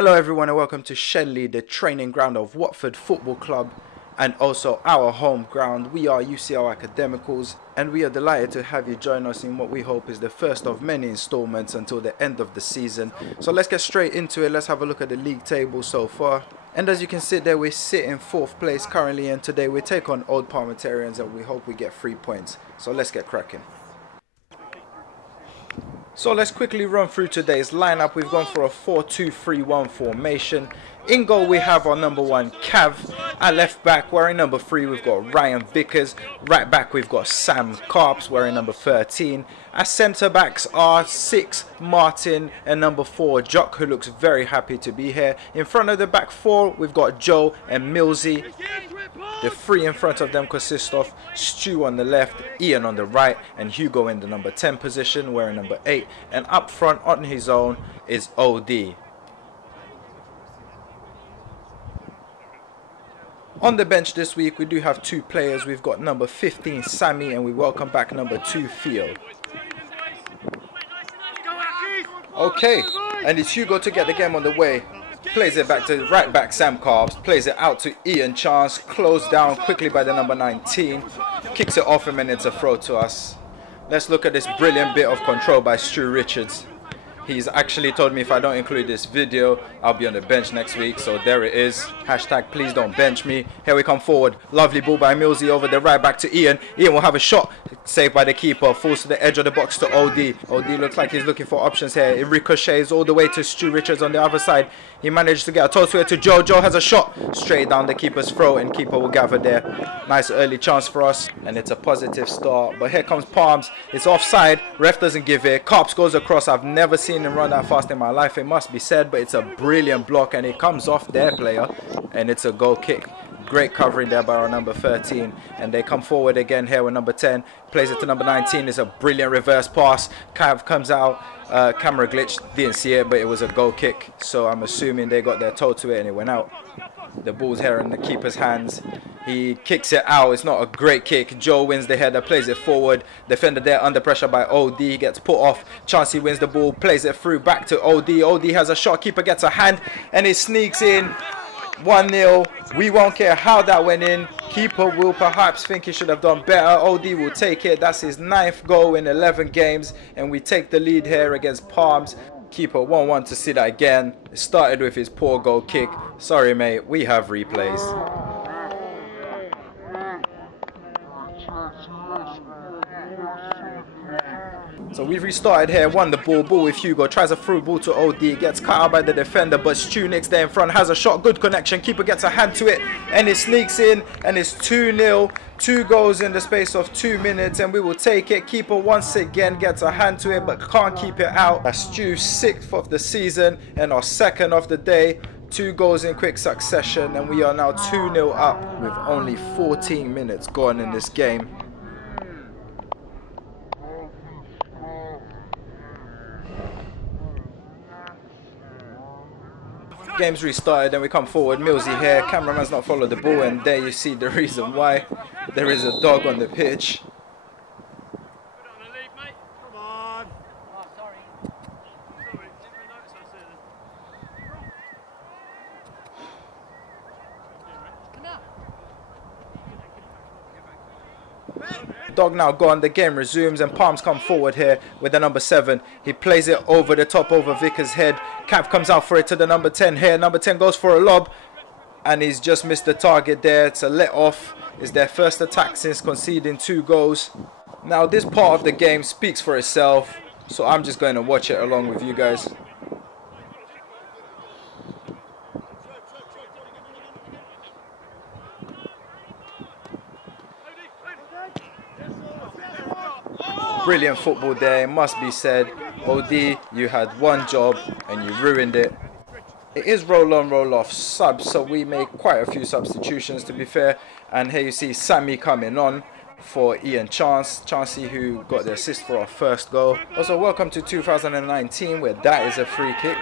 Hello everyone and welcome to Shenley, the training ground of Watford Football Club and also our home ground. We are UCL Academicals and we are delighted to have you join us in what we hope is the first of many installments until the end of the season. So let's get straight into it. Let's have a look at the league table so far. And as you can see there, we sit in 4th place currently, and today we take on Old Parmiterians and we hope we get 3 points. So let's get cracking. So let's quickly run through today's lineup. We've gone for a 4-2-3-1 formation. In goal we have our number 1 Cav. At left back wearing number 3 we've got Ryan Vickers. Right back we've got Sam Carps wearing number 13. Our centre backs are 6 Martin and number 4 Jock, who looks very happy to be here. In front of the back 4 we've got Joe and Millsy. The 3 in front of them consist of Stu on the left, Ian on the right, and Hugo in the number 10 position wearing number 8. And up front on his own is OD. On the bench this week we do have 2 players. We've got number 15 Sammy and we welcome back number 2 Theo. Okay, and it's Hugo to get the game on the way. Plays it back to right back Sam Carps, plays it out to Ian Chance, closed down quickly by the number 19, kicks it off him and it's a throw to us. Let's look at this brilliant bit of control by Stu Richards. He's actually told me if I don't include this video, I'll be on the bench next week. So there it is. Hashtag please don't bench me. Here we come forward. Lovely ball by Millsy over the right back to Ian. Ian will have a shot. Saved by the keeper. Falls to the edge of the box to OD. OD looks like he's looking for options here. It ricochets all the way to Stu Richards on the other side. He managed to get a toss to Joe. Joe has a shot straight down the keeper's throat and keeper will gather there. Nice early chance for us and it's a positive start. But here comes Parms. It's offside. Ref doesn't give it. Carps goes across. I've never seen him run that fast in my life, it must be said, but it's a brilliant block and it comes off their player and it's a goal kick. Great covering there by our number 13 and they come forward again here with number 10, plays it to number 19. It's a brilliant reverse pass. Cav comes out, camera glitch, didn't see it, but it was a goal kick, so I'm assuming they got their toe to it and it went out. The ball's here in the keeper's hands. He kicks it out. It's not a great kick. Joe wins the header, plays it forward. Defender there under pressure by OD. Gets put off. Chancey wins the ball, plays it through back to OD. OD has a shot. Keeper gets a hand and it sneaks in. 1-0. We won't care how that went in. Keeper will perhaps think he should have done better. OD will take it. That's his 9th goal in 11 games. And we take the lead here against Parms. Keeper won't want to see that again. It started with his poor goal kick. Sorry mate, we have replays. So we've restarted here, won the ball with Hugo, tries a through ball to OD, gets cut out by the defender, but Stu Nick's there in front, has a shot, good connection, keeper gets a hand to it, and it sneaks in, and it's 2-0, 2 goals in the space of 2 minutes, and we will take it. Keeper once again gets a hand to it, but can't keep it out. That's Stu's 6th of the season, and our 2nd of the day. 2 goals in quick succession, and we are now 2-0 up with only 14 minutes gone in this game. Game's restarted and we come forward. Millsy here, cameraman's not followed the ball, and there you see the reason why. There is a dog on the pitch. Dog now gone, the game resumes and Palms come forward here with the number 7. He plays it over the top over Vickers' head. Cav comes out for it to the number 10 here. Number 10 goes for a lob and he's just missed the target there. It's a let off. It's their first attack since conceding 2 goals. Now this part of the game speaks for itself, so I'm just going to watch it along with you guys. Brilliant football there, it must be said. OD, you had one job and you ruined it. It is roll on, roll off subs, so we make quite a few substitutions to be fair. And here you see Sammy coming on for Ian Chancey, who got the assist for our 1st goal. Also, welcome to 2019, where that is a free kick.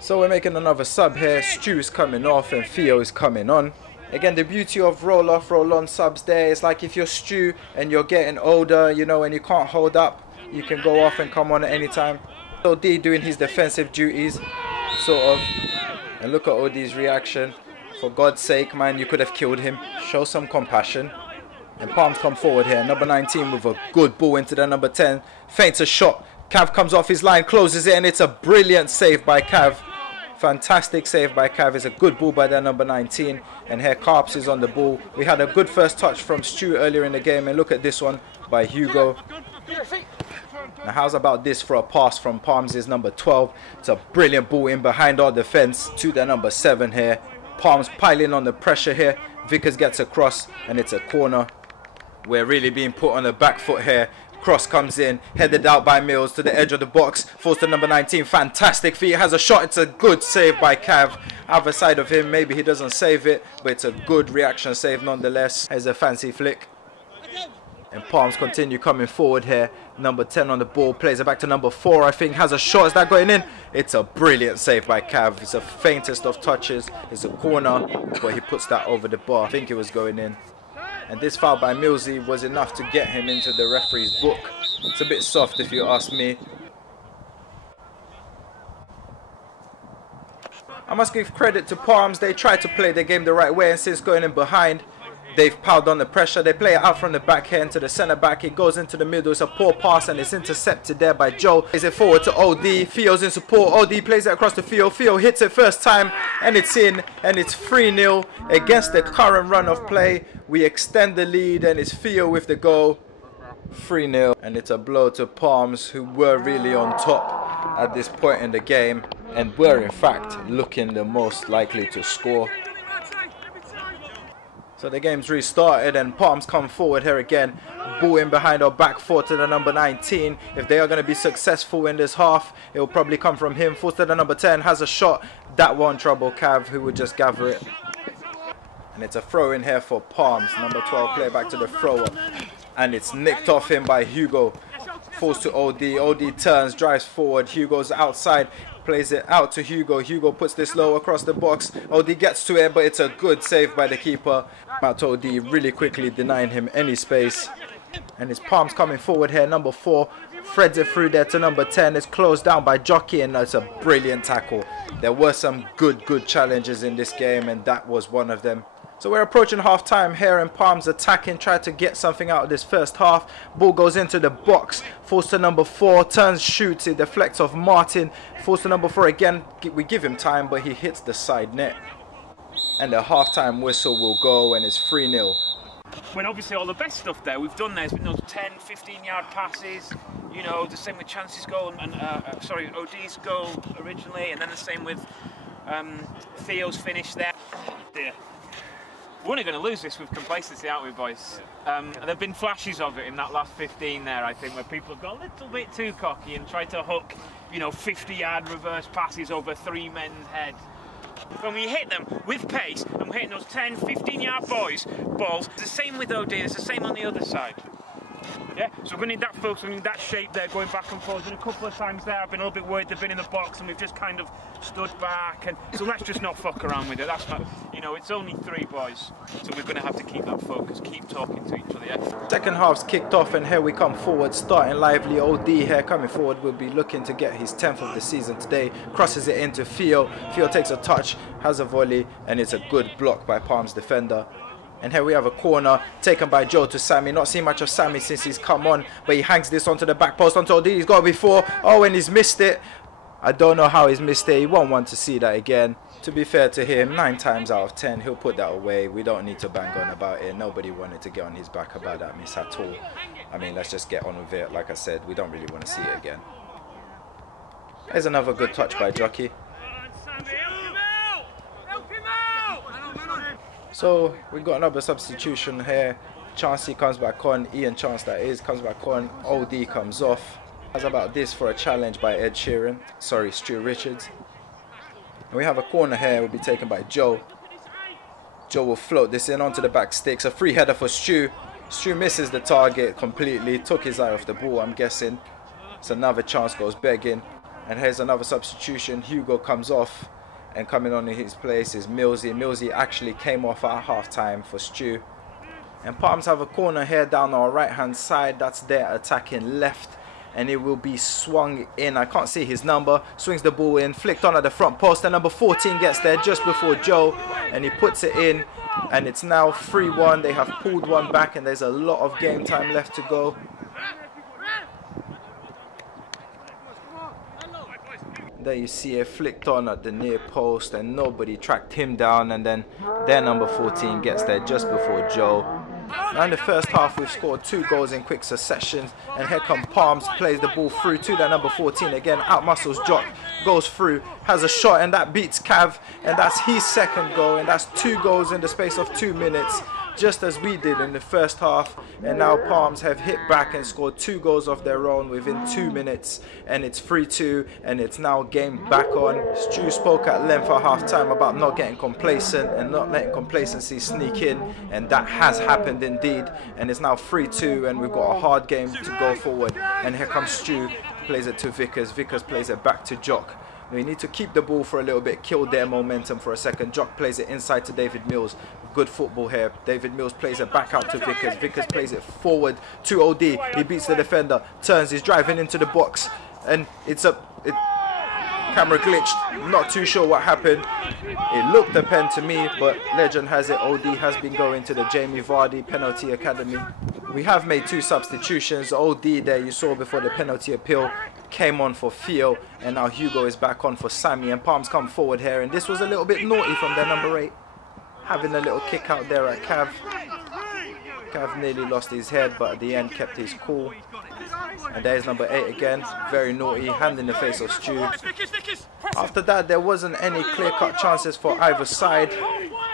So we're making another sub here. Stu is coming off and Theo is coming on. Again, the beauty of roll off, roll on subs there is like if you're Stu and you're getting older, you know, and you can't hold up, you can go off and come on at any time. OD doing his defensive duties, sort of. And look at OD's reaction. For God's sake, man, you could have killed him. Show some compassion. And Parms come forward here. Number 19 with a good ball into the number 10. Feints a shot. Cav comes off his line, closes it, and it's a brilliant save by Cav. Fantastic save by Cav. It's a good ball by that number 19. And here Carps is on the ball. We had a good first touch from Stu earlier in the game. And look at this one by Hugo. Now how's about this for a pass from Parms' number 12. It's a brilliant ball in behind our defense to the number 7 here. Parms piling on the pressure here. Vickers gets across and it's a corner. We're really being put on the back foot here. Cross comes in, headed out by Mills to the edge of the box. Falls to number 19. Fantastic feet. Has a shot. It's a good save by Cav. Other side of him, maybe he doesn't save it, but it's a good reaction save nonetheless. There's a fancy flick. And Parms continue coming forward here. Number 10 on the ball. Plays it back to number 4, I think. Has a shot. Is that going in? It's a brilliant save by Cav. It's the faintest of touches. It's a corner, but he puts that over the bar. I think it was going in. And this foul by Millsy was enough to get him into the referee's book. It's a bit soft if you ask me. I must give credit to Parms. They tried to play the game the right way, and since going in behind, they've piled on the pressure. They play it out from the back here into the centre back. It goes into the middle. It's a poor pass and it's intercepted there by Joe. Plays it forward to OD. Theo's in support. OD plays it across to Theo. Theo hits it first time and it's in. And it's 3-0 against the current run of play. We extend the lead and it's Theo with the goal. 3-0. And it's a blow to Parms, who were really on top at this point in the game and were in fact looking the most likely to score. So the game's restarted and Parms come forward here again. Ball in behind our back four to the number 19. If they are going to be successful in this half, it will probably come from him. Falls to the number 10, has a shot. That won't trouble Cav, who would just gather it. And it's a throw in here for Parms. Number 12 play back to the thrower. And it's nicked off him by Hugo. Falls to OD. OD turns, drives forward. Hugo's outside. Plays it out to Hugo. Hugo puts this low across the box. OD gets to it, but it's a good save by the keeper. Out to OD really quickly, denying him any space. And his Parms coming forward here. Number 4 threads it through there to number 10. It's closed down by Jockey, and that's a brilliant tackle. There were some good challenges in this game, and that was one of them. So we're approaching half time here, and Parms attacking, tried to get something out of this first half. Ball goes into the box, falls to number 4, turns, shoots, it deflects off Martin, falls to number 4 again. We give him time, but he hits the side net. And the half-time whistle will go, and it's 3-0. When obviously all the best stuff there we've done, there's been those 10, 15-yard passes, you know, the same with Chance's goal, and OD's goal originally, and then the same with Theo's finish there. Yeah. We're only going to lose this with complacency, aren't we, boys? And there have been flashes of it in that last 15 there, I think, where people have got a little bit too cocky and tried to hook, you know, 50-yard reverse passes over 3 men's heads. When we hit them with pace, and we're hitting those 10, 15-yard balls, it's the same with OD, it's the same on the other side. Yeah, so we need that focus, we need that shape there, going back and forth. And a couple of times there, I've been a little bit worried they've been in the box and we've just kind of stood back. And so let's just not fuck around with it. That's not, you know, it's only 3 boys, so we're going to have to keep that focus, keep talking to each other. Yeah. Second half's kicked off, and here we come forward, starting lively. OD here coming forward will be looking to get his 10th of the season today. Crosses it into Theo. Theo takes a touch, has a volley, and it's a good block by Parms defender. And here we have a corner taken by Joe to Sammy. Not seen much of Sammy since he's come on, but he hangs this onto the back post, onto OD. He's got it before. Oh, and he's missed it. I don't know how he's missed it. He won't want to see that again. To be fair to him, 9 times out of 10, he'll put that away. We don't need to bang on about it. Nobody wanted to get on his back about that miss at all. I mean, let's just get on with it. Like I said, we don't really want to see it again. There's another good touch by Jockey. So we've got another substitution here. Chancey comes back on, Ian Chance that is, comes back on, OD comes off. How's about this for a challenge by Ed Sheeran? Sorry, Stu Richards. And we have a corner here, will be taken by Joe. Joe will float this in onto the back sticks. A free header for Stu. Stu misses the target completely, took his eye off the ball, I'm guessing. So another chance goes begging. And here's another substitution. Hugo comes off. And coming on in his place is Millsy. Millsy actually came off at half time for Stu. And Parms have a corner here down our right hand side. That's their attacking left. And it will be swung in. I can't see his number. Swings the ball in, flicked on at the front post, and number 14 gets there just before Joe, and he puts it in, and it's now 3-1. They have pulled one back, and there's a lot of game time left to go. There you see it flicked on at the near post, and nobody tracked him down, and then their number 14 gets there just before Joe. Now in the first half we've scored 2 goals in quick succession, and here come Parms, plays the ball through to that number 14 again, out muscles Jock, goes through, has a shot, and that beats Cav, and that's his second goal, and that's 2 goals in the space of 2 minutes, just as we did in the first half. And now Parms have hit back and scored 2 goals of their own within 2 minutes, and it's 3-2, and it's now game back on. Stu spoke at length at half time about not getting complacent and not letting complacency sneak in, and that has happened indeed, and it's now 3-2, and we've got a hard game to go forward. And here comes Stu, plays it to Vickers, Vickers plays it back to Jock. We need to keep the ball for a little bit, kill their momentum for a second. Jock plays it inside to David Mills. Good football here. David Mills plays it back out to Vickers. Vickers plays it forward to OD. He beats the defender, turns, he's driving into the box, and camera glitched. Not too sure what happened. It looked a pen to me, but legend has it, OD has been going to the Jamie Vardy Penalty Academy. We have made 2 substitutions. OD there you saw before the penalty appeal came on for Theo, and now Hugo is back on for Sammy, and Parms come forward here, and this was a little bit naughty from their number 8, having a little kick out there at Cav. Cav nearly lost his head, but at the end kept his cool. And there's number 8 again, very naughty, hand in the face of Stu. After that there wasn't any clear-cut chances for either side,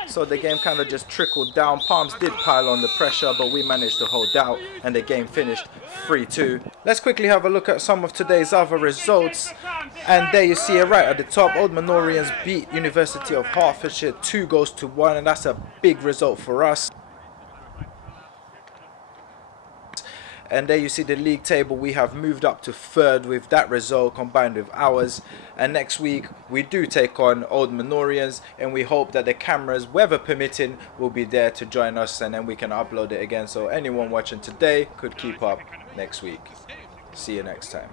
so the game kind of just trickled down. Parms did pile on the pressure, but we managed to hold out, and the game finished 3-2. Let's quickly have a look at some of today's other results, and there you see it right at the top. Old Parmiterians beat University of Hertfordshire 2-1, and that's a big result for us. And there you see the league table. We have moved up to 3rd with that result combined with ours. And next week we do take on Old Parmiterians, and we hope that the cameras, weather permitting, will be there to join us, and then we can upload it again, so anyone watching today could keep up next week. See you next time.